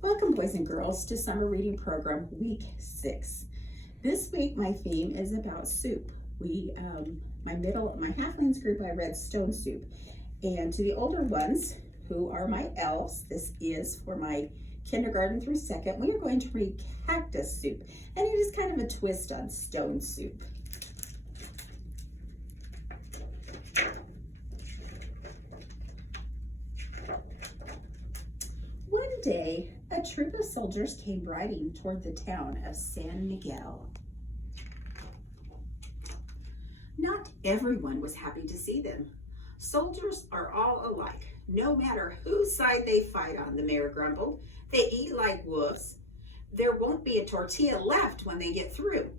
Welcome, boys and girls, to Summer Reading Program Week 6. This week, my theme is about soup. My halflings group, I read Stone Soup. And to the older ones, who are my elves, this is for my kindergarten through 2nd, we are going to read Cactus Soup. And it is kind of a twist on Stone Soup. One day, a troop of soldiers came riding toward the town of San Miguel. Not everyone was happy to see them. Soldiers are all alike, no matter whose side they fight on, the mayor grumbled. They eat like wolves. There won't be a tortilla left when they get through.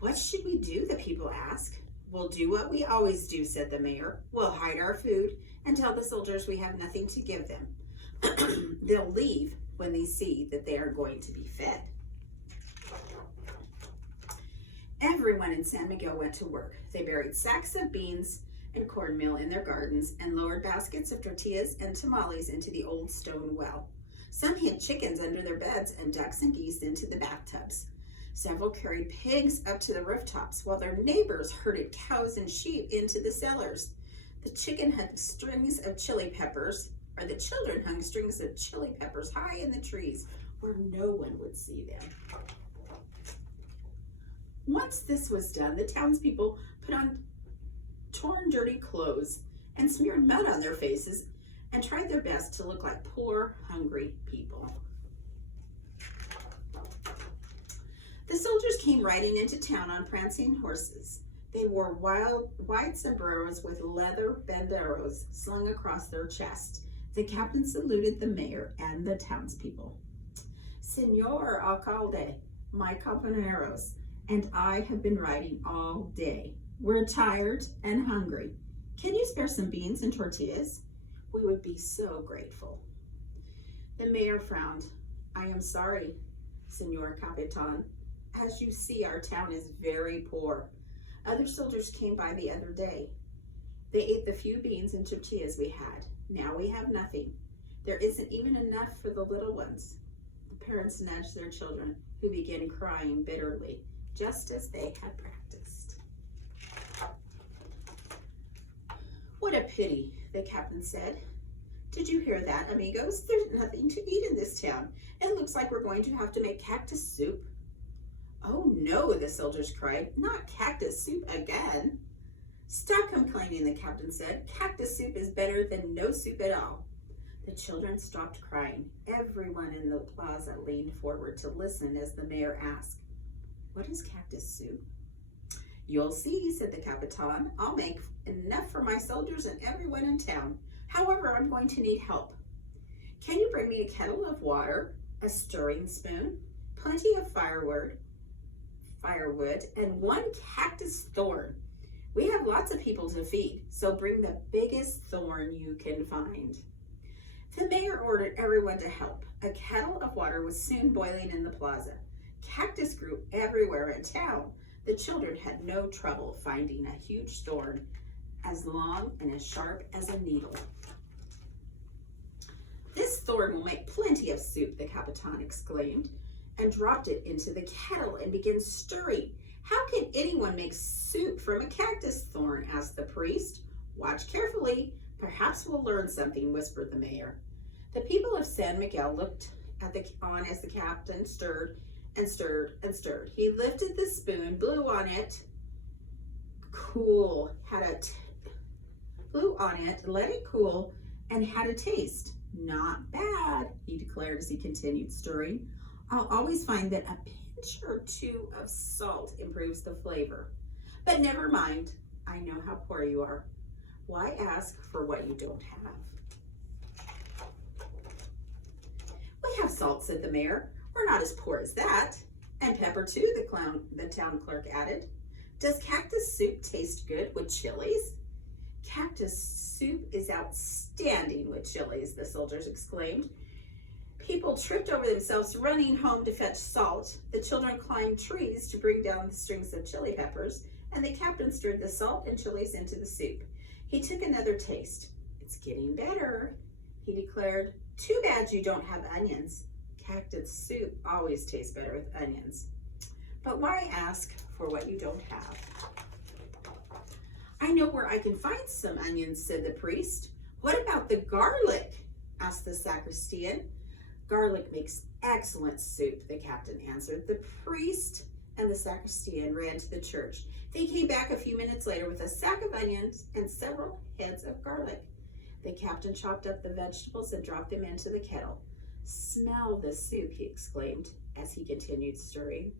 What should we do, the people asked. We'll do what we always do, said the mayor. We'll hide our food and tell the soldiers we have nothing to give them. They'll leave when they see that they are going to be fed. Everyone in San Miguel went to work. They buried sacks of beans and cornmeal in their gardens and lowered baskets of tortillas and tamales into the old stone well. Some hid chickens under their beds and ducks and geese into the bathtubs. Several carried pigs up to the rooftops, while their neighbors herded cows and sheep into the cellars. The children hung strings of chili peppers high in the trees where no one would see them. Once this was done, the townspeople put on torn, dirty clothes and smeared mud on their faces and tried their best to look like poor, hungry people. The soldiers came riding into town on prancing horses. They wore wide sombreros with leather banderos slung across their chest. The captain saluted the mayor and the townspeople. Senor Alcalde, my compañeros, and I have been riding all day. We're tired and hungry. Can you spare some beans and tortillas? We would be so grateful. The mayor frowned. I am sorry, Senor Capitan. As you see, our town is very poor. Other soldiers came by the other day. They ate the few beans and tortillas we had. Now we have nothing. There isn't even enough for the little ones. The parents nudged their children, who began crying bitterly, just as they had practiced. What a pity, the captain said. Did you hear that, amigos? There's nothing to eat in this town. It looks like we're going to have to make cactus soup. Oh no, the soldiers cried. Not cactus soup again. Stop complaining, the captain said. Cactus soup is better than no soup at all. The children stopped crying. Everyone in the plaza leaned forward to listen as the mayor asked, what is cactus soup? You'll see, said the Capitan. I'll make enough for my soldiers and everyone in town. However, I'm going to need help. Can you bring me a kettle of water, a stirring spoon, plenty of firewood, and one cactus thorn? We have lots of people to feed, so bring the biggest thorn you can find. The mayor ordered everyone to help. A kettle of water was soon boiling in the plaza. Cactus grew everywhere in town. The children had no trouble finding a huge thorn as long and as sharp as a needle. This thorn will make plenty of soup, the Capitan exclaimed, and dropped it into the kettle and began stirring. How can anyone make soup from a cactus thorn? Asked the priest. Watch carefully. Perhaps we'll learn something, whispered the mayor. The people of San Miguel looked on as the captain stirred and stirred and stirred. He lifted the spoon, blew on it, let it cool, and had a taste. Not bad, he declared as he continued stirring. I'll always find that a pinch or two of salt improves the flavor. But never mind, I know how poor you are. Why ask for what you don't have? We have salt, said the mayor. We're not as poor as that. And pepper too, the town clerk added. Does cactus soup taste good with chilies? Cactus soup is outstanding with chilies, the soldiers exclaimed. People tripped over themselves running home to fetch salt. The children climbed trees to bring down the strings of chili peppers, and the captain stirred the salt and chilies into the soup. He took another taste. It's getting better, he declared. Too bad you don't have onions. Cactus soup always tastes better with onions. But why ask for what you don't have? I know where I can find some onions, said the priest. What about the garlic? Asked the sacristan. Garlic makes excellent soup, the captain answered. The priest and the sacristan ran to the church. They came back a few minutes later with a sack of onions and several heads of garlic. The captain chopped up the vegetables and dropped them into the kettle. Smell the soup, he exclaimed as he continued stirring.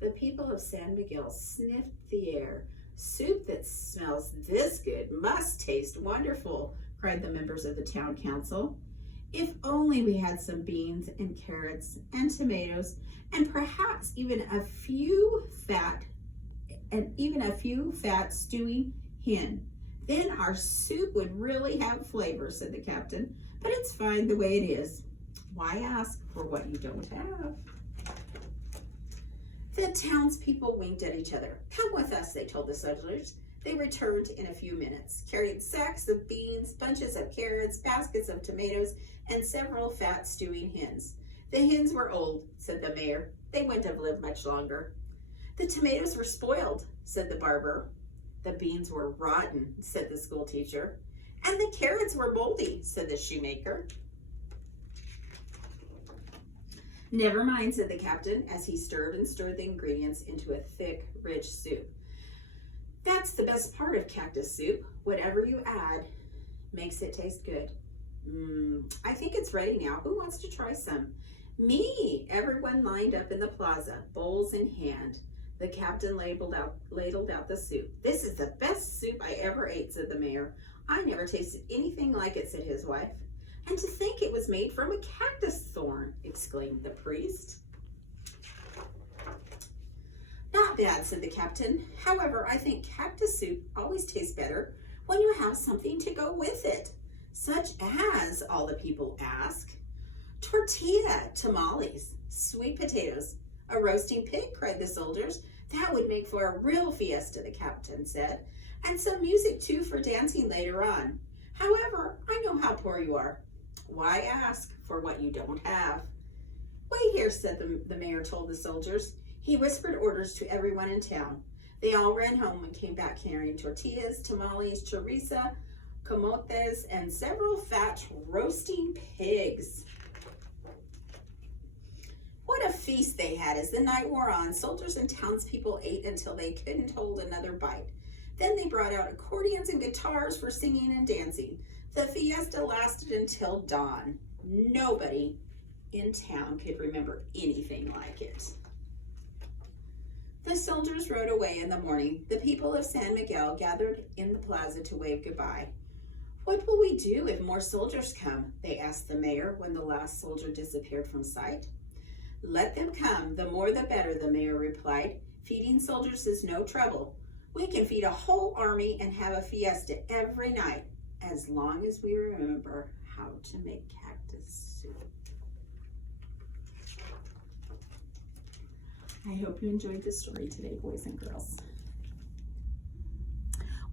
The people of San Miguel sniffed the air. Soup that smells this good must taste wonderful, cried the members of the town council. If only we had some beans and carrots and tomatoes and perhaps even a few fat stewing hen. Then our soup would really have flavor, said the captain. But it's fine the way it is. Why ask for what you don't have? The townspeople winked at each other. Come with us, they told the settlers. They returned in a few minutes, carried sacks of beans, bunches of carrots, baskets of tomatoes, and several fat stewing hens. The hens were old, said the mayor. They wouldn't have lived much longer. The tomatoes were spoiled, said the barber. The beans were rotten, said the school teacher. And the carrots were moldy, said the shoemaker. Never mind, said the captain, as he stirred and stirred the ingredients into a thick, rich soup. That's the best part of cactus soup. Whatever you add makes it taste good. I think it's ready now. Who wants to try some? Me! Everyone lined up in the plaza, bowls in hand. The captain ladled out the soup. This is the best soup I ever ate, said the mayor. I never tasted anything like it, said his wife. And to think it was made from a cactus thorn, exclaimed the priest. Not bad, said the captain. However, I think cactus soup always tastes better when you have something to go with it, such as, all the people ask. Tortilla, tamales, sweet potatoes, a roasting pig, cried the soldiers. That would make for a real fiesta, the captain said, and some music too for dancing later on. However, I know how poor you are. Why ask for what you don't have? Wait here, said the mayor told the soldiers. He whispered orders to everyone in town. They all ran home and came back carrying tortillas, tamales, chorizo, camotes, and several fat roasting pigs. What a feast they had as the night wore on. Soldiers and townspeople ate until they couldn't hold another bite. Then they brought out accordions and guitars for singing and dancing. The fiesta lasted until dawn. Nobody in town could remember anything like it. The soldiers rode away in the morning. The people of San Miguel gathered in the plaza to wave goodbye. What will we do if more soldiers come? They asked the mayor when the last soldier disappeared from sight. Let them come, the more the better, the mayor replied. Feeding soldiers is no trouble. We can feed a whole army and have a fiesta every night, as long as we remember how to make cactus soup. I hope you enjoyed this story today, boys and girls.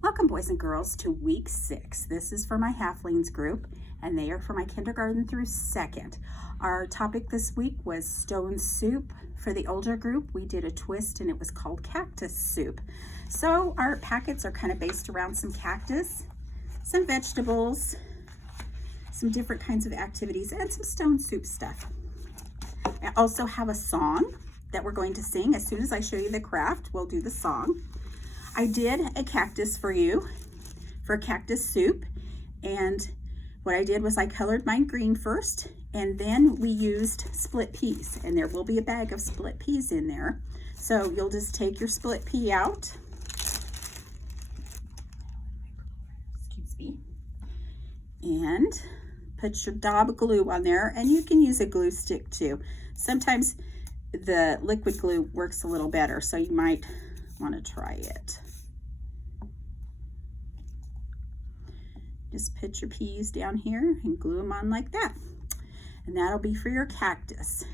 Welcome, boys and girls, to week 6. This is for my halflings group, and they are for my kindergarten through 2nd. Our topic this week was stone soup. For the older group, we did a twist, and it was called cactus soup. So our packets are kind of based around some cactus, some vegetables, some different kinds of activities, and some stone soup stuff. I also have a song that we're going to sing. As soon as I show you the craft, we'll do the song. I did a cactus for you for cactus soup, and what I did was I colored mine green first, and then we used split peas, and there will be a bag of split peas in there. So you'll just take your split pea out, and put your dab of glue on there, and you can use a glue stick too. Sometimes the liquid glue works a little better, so you might want to try it. Just put your peas down here and glue them on like that. And that'll be for your cactus.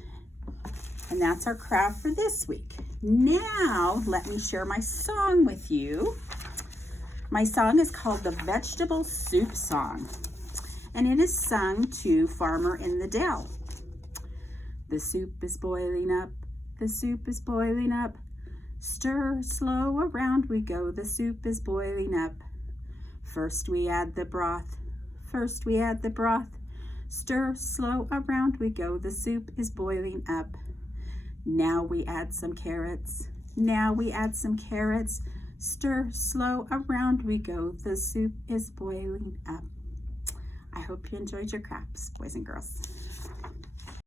And that's our craft for this week. Now, let me share my song with you. My song is called the Vegetable Soup Song, and it is sung to Farmer in the Dell. The soup is boiling up, the soup is boiling up. Stir slow, around we go, the soup is boiling up. First we add the broth, first we add the broth. Stir slow, around we go, the soup is boiling up. Now we add some carrots, now we add some carrots. Stir slow, around we go, the soup is boiling up. I hope you enjoyed your crafts, boys and girls.